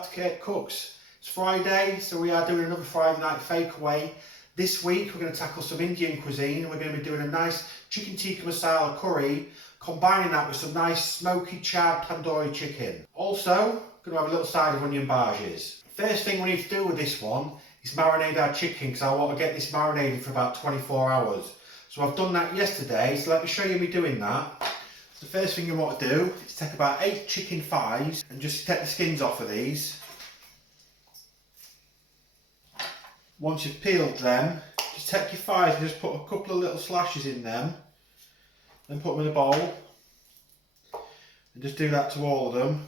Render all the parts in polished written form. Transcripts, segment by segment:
back to Kirk Kooks. It's Friday, so we are doing another Friday night fakeaway. This week we're going to tackle some Indian cuisine. We're going to be doing a nice Chicken Tikka Masala curry, combining that with some nice smoky charred tandoori chicken. Also, going to have a little side of Onion Bhajis. First thing we need to do with this one is marinate our chicken, because I want to get this marinated for about 24 hours. So I've done that yesterday, so let me show you me doing that. The first thing you want to do is take about 8 chicken thighs and just take the skins off of these. Once you've peeled them, just take your thighs and just put a couple of little slashes in them. Then put them in a bowl. And just do that to all of them.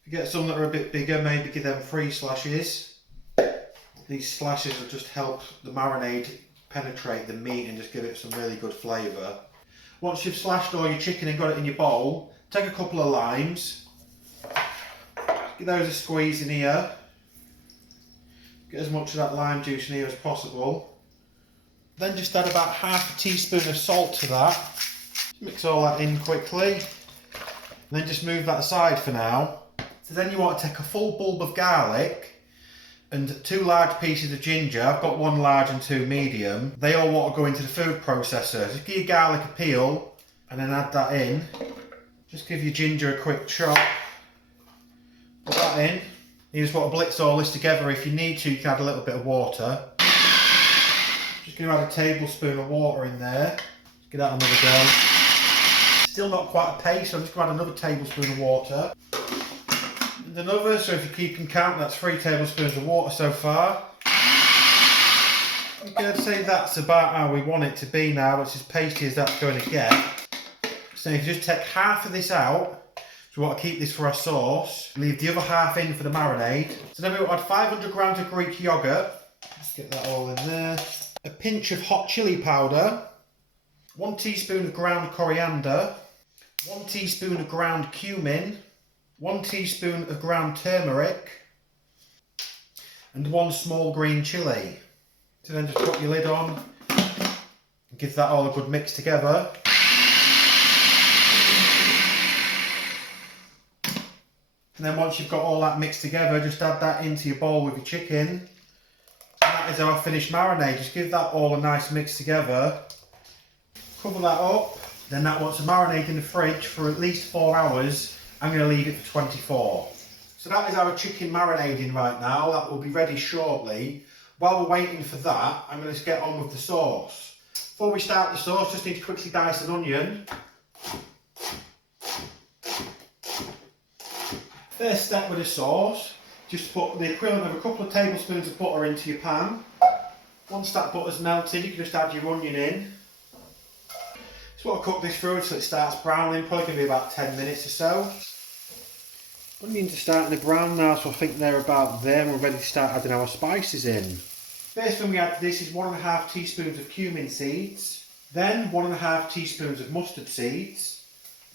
If you get some that are a bit bigger, maybe give them 3 slashes. These slashes will just help the marinade penetrate the meat and just give it some really good flavour. Once you've slashed all your chicken and got it in your bowl, take a couple of limes, give those a squeeze in here, get as much of that lime juice in here as possible. Then just add about half a teaspoon of salt to that, mix all that in quickly, and then just move that aside for now. So then you want to take a full bulb of garlic and 2 large pieces of ginger. I've got 1 large and 2 medium. They all want to go into the food processor. Just give your garlic a peel and then add that in. Just give your ginger a quick chop. Put that in. You just want to blitz all this together. If you need to, you can add a little bit of water. Just going to add a tablespoon of water in there. Just give that another go. Still not quite a paste, so I'm just going to add another tablespoon of water. And another, so if you keep count, that's 3 tablespoons of water so far. Okay, I'd say that's about how we want it to be now. It's as pasty as that's going to get. So if you just take half of this out, so we want to keep this for our sauce. Leave the other half in for the marinade. So then we want to add 500 grams of Greek yogurt. Just get that all in there. A pinch of hot chili powder. 1 teaspoon of ground coriander. 1 teaspoon of ground cumin. 1 teaspoon of ground turmeric. And 1 small green chilli. So then just put your lid on and give that all a good mix together. And then once you've got all that mixed together, just add that into your bowl with your chicken. And that is our finished marinade. Just give that all a nice mix together. Cover that up. Then that wants to marinate in the fridge for at least 4 hours. I'm going to leave it for 24. So that is our chicken marinating right now. That will be ready shortly. While we're waiting for that, I'm going to get on with the sauce. Before we start the sauce, just need to quickly dice an onion. First step with the sauce, just put the equivalent of a couple of tablespoons of butter into your pan. Once that butter's melted, you can just add your onion in. Just want to cook this through until it starts browning, probably going to be about 10 minutes or so. Onions are starting to brown now, so I think they're about there and we're ready to start adding our spices in. First thing we add to this is 1.5 teaspoons of cumin seeds, then 1.5 teaspoons of mustard seeds,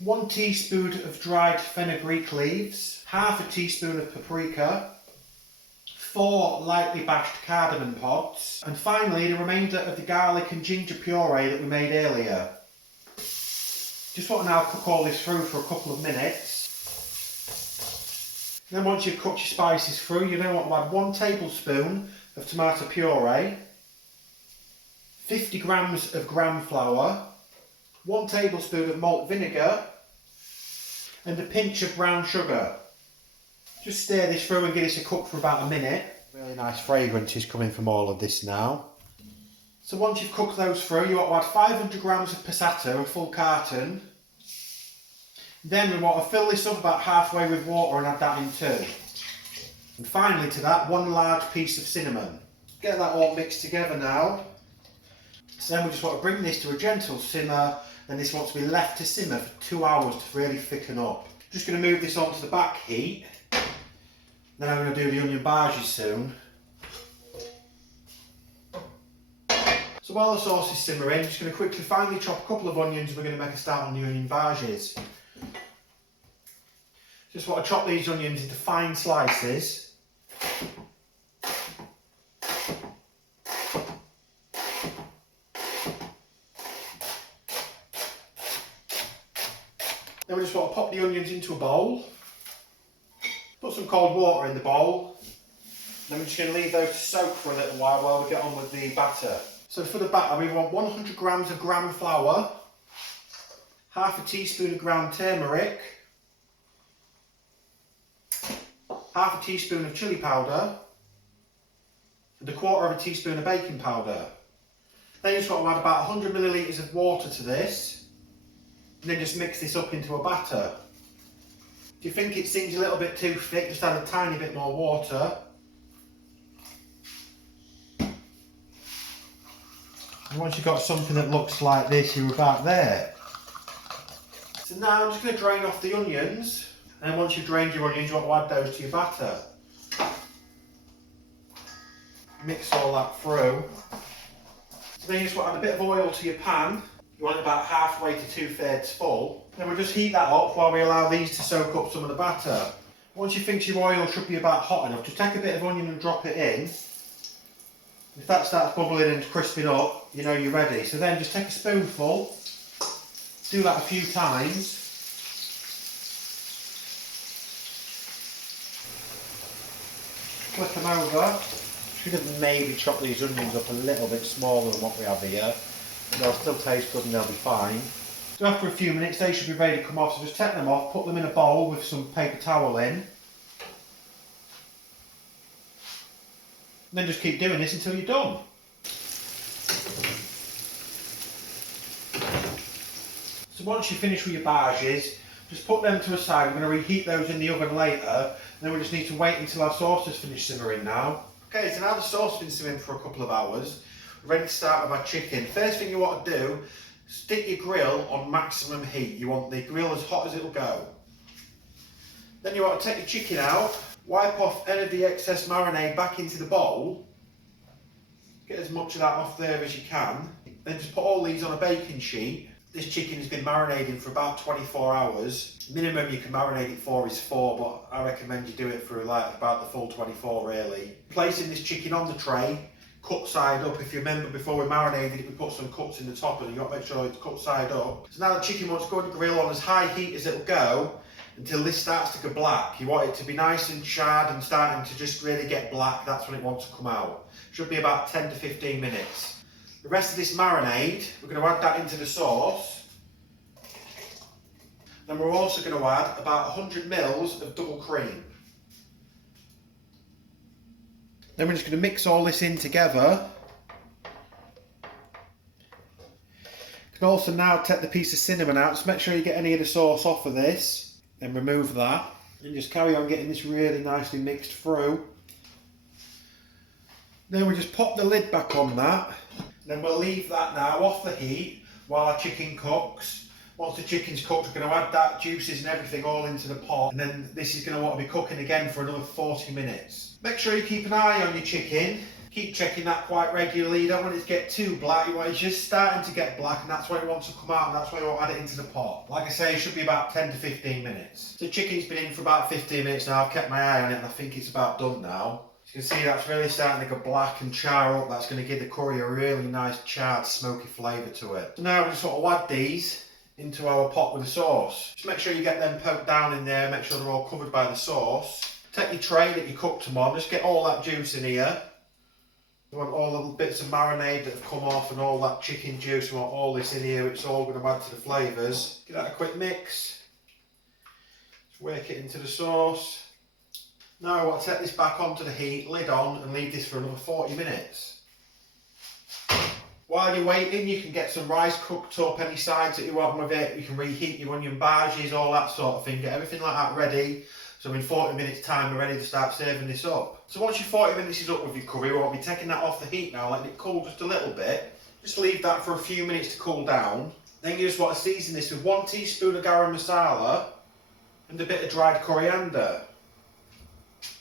1 teaspoon of dried fenugreek leaves, half a teaspoon of paprika, 4 lightly bashed cardamom pods, and finally the remainder of the garlic and ginger puree that we made earlier. Just want to now cook all this through for a couple of minutes. Then once you've cooked your spices through, you then want to add 1 tablespoon of tomato puree, 50 grams of gram flour, 1 tablespoon of malt vinegar, and a pinch of brown sugar. Just stir this through and give this a cook for about a minute. Really nice fragrance is coming from all of this now. So once you've cooked those through, you want to add 500 grams of passata, a full carton. Then we want to fill this up about halfway with water and add that in too. And finally to that, 1 large piece of cinnamon. Get that all mixed together now. So then we just want to bring this to a gentle simmer, and this wants to be left to simmer for 2 hours to really thicken up. Just going to move this onto the back heat. Then I'm going to do the onion bhajis soon. So while the sauce is simmering, I'm just going to quickly finely chop a couple of onions and we're going to make a start on the onion bhajis. Just want to chop these onions into fine slices. Then we just want to pop the onions into a bowl. Put some cold water in the bowl. Then we're just going to leave those to soak for a little while we get on with the batter. So for the batter we want 100 grams of gram flour, half a teaspoon of ground turmeric, half a teaspoon of chilli powder, and a quarter of a teaspoon of baking powder. Then you just got to add about 100 millilitres of water to this, and then just mix this up into a batter. If you think it seems a little bit too thick, just add a tiny bit more water. And once you've got something that looks like this, you're about there. So now I'm just going to drain off the onions, and then once you've drained your onions, you want to add those to your batter. Mix all that through. So then you just want to add a bit of oil to your pan. You want it about halfway to 2/3 full. Then we'll just heat that up while we allow these to soak up some of the batter. Once you think your oil should be about hot enough, just take a bit of onion and drop it in. If that starts bubbling and crisping up, you know you're ready. So then just take a spoonful, do that a few times. Flip them over. Should have maybe chopped these onions up a little bit smaller than what we have here. But they'll still taste good and they'll be fine. So after a few minutes they should be ready to come off. So just take them off, put them in a bowl with some paper towel in. And then just keep doing this until you're done. So once you finish with your bhajis, just put them to a side. We're going to reheat those in the oven later. And then we just need to wait until our sauce has finished simmering now. Okay, so now the sauce has been simmering for a couple of hours. We're ready to start with our chicken. First thing you want to do, stick your grill on maximum heat. You want the grill as hot as it'll go. Then you want to take your chicken out, wipe off any of the excess marinade back into the bowl. Get as much of that off there as you can. Then just put all these on a baking sheet. This chicken has been marinating for about 24 hours. Minimum you can marinate it for is 4, but I recommend you do it for like about the full 24 really. Placing this chicken on the tray, cut side up. If you remember before we marinated it, we put some cuts in the top and you got to make sure it's cut side up. So now the chicken wants to go on the grill on as high heat as it'll go until this starts to go black. You want it to be nice and charred and starting to just really get black. That's when it wants to come out. Should be about 10 to 15 minutes. The rest of this marinade, we're going to add that into the sauce. Then we're also going to add about 100 ml of double cream. Then we're just going to mix all this in together. You can also now take the piece of cinnamon out, just make sure you get any of the sauce off of this. Then remove that. And just carry on getting this really nicely mixed through. Then we just pop the lid back on that. Then we'll leave that now off the heat while our chicken cooks. Once the chicken's cooked, we're going to add that juices and everything all into the pot. And then this is going to want to be cooking again for another 40 minutes. Make sure you keep an eye on your chicken. Keep checking that quite regularly. You don't want it to get too black. You want it just starting to get black, and that's when it wants to come out, and that's why you want to add it into the pot. Like I say, it should be about 10 to 15 minutes. The chicken's been in for about 15 minutes now. I've kept my eye on it and I think it's about done now. You can see that's really starting to go black and char up. That's going to give the curry a really nice charred smoky flavour to it. So now we just sort of add these into our pot with the sauce. Just make sure you get them poked down in there, make sure they're all covered by the sauce. Take your tray that you cooked them on, just get all that juice in here. You want all the little bits of marinade that have come off and all that chicken juice. You want all this in here, it's all going to add to the flavours. Give that a quick mix. Just work it into the sauce. Now I want to take this back onto the heat, lid on, and leave this for another 40 minutes. While you're waiting, you can get some rice cooked up, any sides that you want with it. You can reheat your onion bhajis, all that sort of thing. Get everything like that ready. So in 40 minutes time, we're ready to start serving this up. So once your 40 minutes is up with your curry, we'll be taking that off the heat now, letting it cool just a little bit. Just leave that for a few minutes to cool down. Then you just want to season this with 1 teaspoon of Garam Masala and a bit of dried coriander.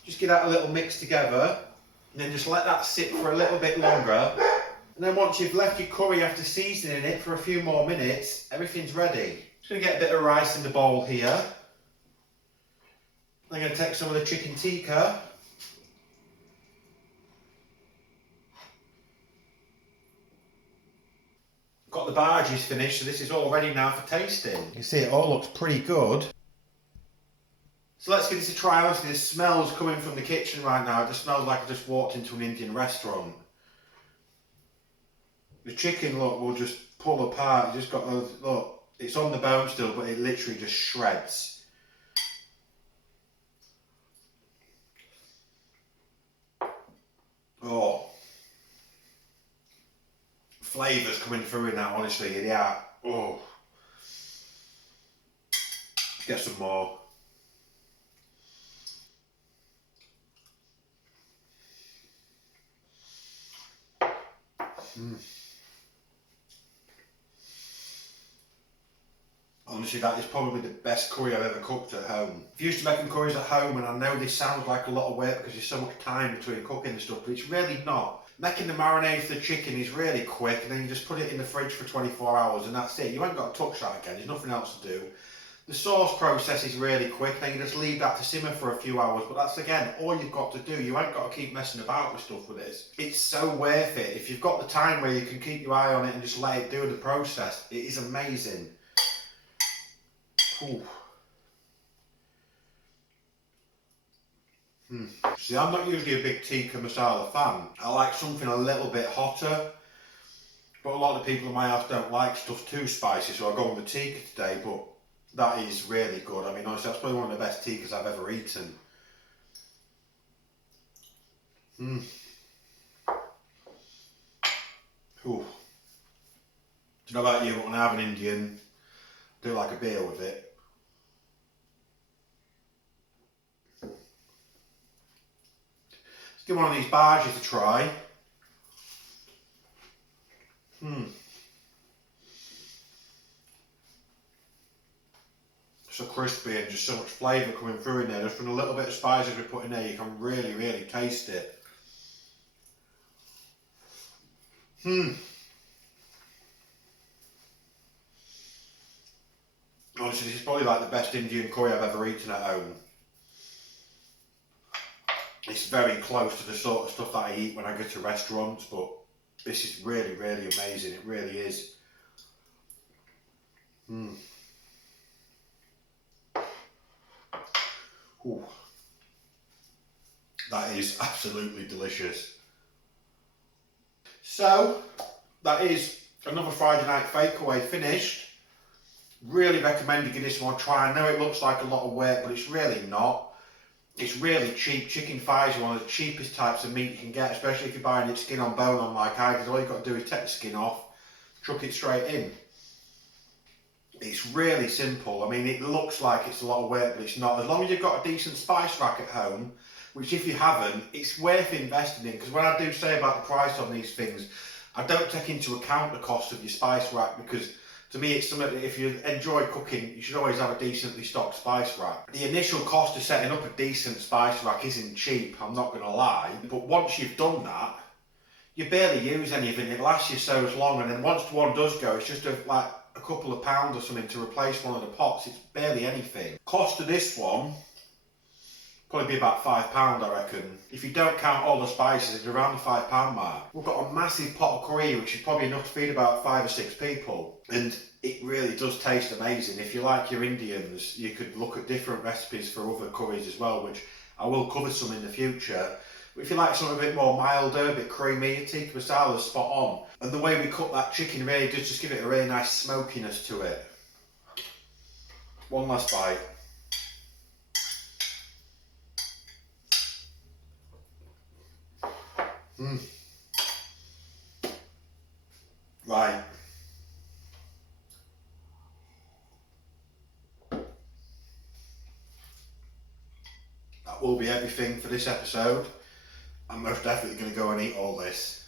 Just give that a little mix together and then just let that sit for a little bit longer. And then once you've left your curry after seasoning it for a few more minutes, everything's ready. Just going to get a bit of rice in the bowl here. I'm going to take some of the chicken tikka. Got the bhajis finished, so this is all ready now for tasting. You can see it all looks pretty good. So let's give this a try. Honestly, the smells coming from the kitchen right now. It just smells like I just walked into an Indian restaurant. The chicken, look, will just pull apart. You just got to, look, it's on the bone still, but it literally just shreds. Oh. Flavours coming through in that, honestly, yeah. Oh. Get some more. Honestly, that is probably the best curry I've ever cooked at home. I've used to making curries at home, and I know this sounds like a lot of work because there's so much time between cooking and stuff, but it's really not. Making the marinade for the chicken is really quick, and then you just put it in the fridge for 24 hours and that's it. You ain't got to touch that again, there's nothing else to do. The sauce process is really quick, then you just leave that to simmer for a few hours, but that's again all you've got to do. You ain't got to keep messing about with stuff with this. It's so worth it. If you've got the time where you can keep your eye on it and just let it do the process, it is amazing. Ooh. See, I'm not usually a big tikka masala fan. I like something a little bit hotter, but a lot of people in my house don't like stuff too spicy, so I go with the tikka today, but that is really good. I mean, honestly, that's probably one of the best tikkas I've ever eaten. Ooh. Do you know about you, when I have an Indian, I do like a beer with it. Let's give one of these bhajis a try. So crispy and just so much flavour coming through in there. Just from a little bit of spices we put in there, you can really, really taste it. Honestly, this is probably like the best Indian curry I've ever eaten at home. It's very close to the sort of stuff that I eat when I go to restaurants, but this is really, really amazing. It really is. Ooh. That is absolutely delicious. So, that is another Friday night Fakeaway finished. Really recommend you give this one a try. I know it looks like a lot of work, but it's really not. It's really cheap. Chicken thighs are one of the cheapest types of meat you can get, especially if you're buying it skin on bone on like I did. All you've got to do is take the skin off, chuck it straight in. It's really simple. I mean, it looks like it's a lot of work, but it's not. As long as you've got a decent spice rack at home, which if you haven't, it's worth investing in, because when I do say about the price on these things, I don't take into account the cost of your spice rack, because to me it's something that if you enjoy cooking, you should always have a decently stocked spice rack. The initial cost of setting up a decent spice rack isn't cheap, I'm not going to lie, but once you've done that, you barely use anything. It lasts you so long, and then once one does go, it's just like a couple of pounds or something to replace one of the pots. It's barely anything. Cost of this one probably be about £5, I reckon. If you don't count all the spices, it's around the £5 mark. We've got a massive pot of curry, which is probably enough to feed about 5 or 6 people, and it really does taste amazing. If you like your Indians, you could look at different recipes for other curries as well, which I will cover some in the future. But if you like something a bit more milder, a bit creamy, tikka masala is spot on. And the way we cook that chicken really does just give it a really nice smokiness to it. One last bite. Right. That will be everything for this episode. I'm most definitely going to go and eat all this.